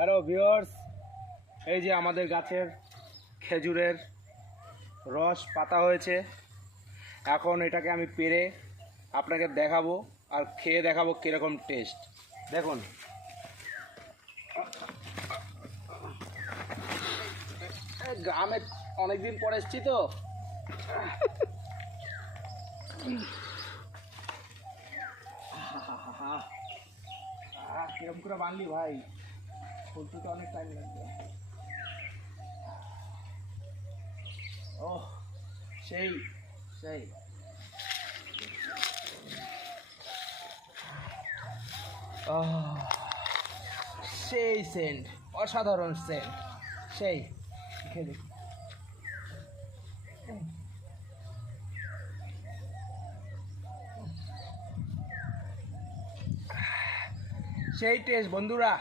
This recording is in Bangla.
হ্যালো ভিউয়ার্স, এই যে আমাদের গাছের খেজুরের রস পাতা হয়েছে। এখন এটাকে আমি পেড়ে আপনাকে দেখাবো আর খেয়ে দেখাবো কীরকম টেস্ট। দেখুন, গ্রামে অনেকদিন পরে এসেছি তো কিরকম করে বানলি ভাই, ফুলতে তো অনেক টাইম লাগবে। ও সেই সেই সেই সেন্ট, অসাধারণ সেন্ট, সেই খেয়ে সেই টেস্ট বন্ধুরা।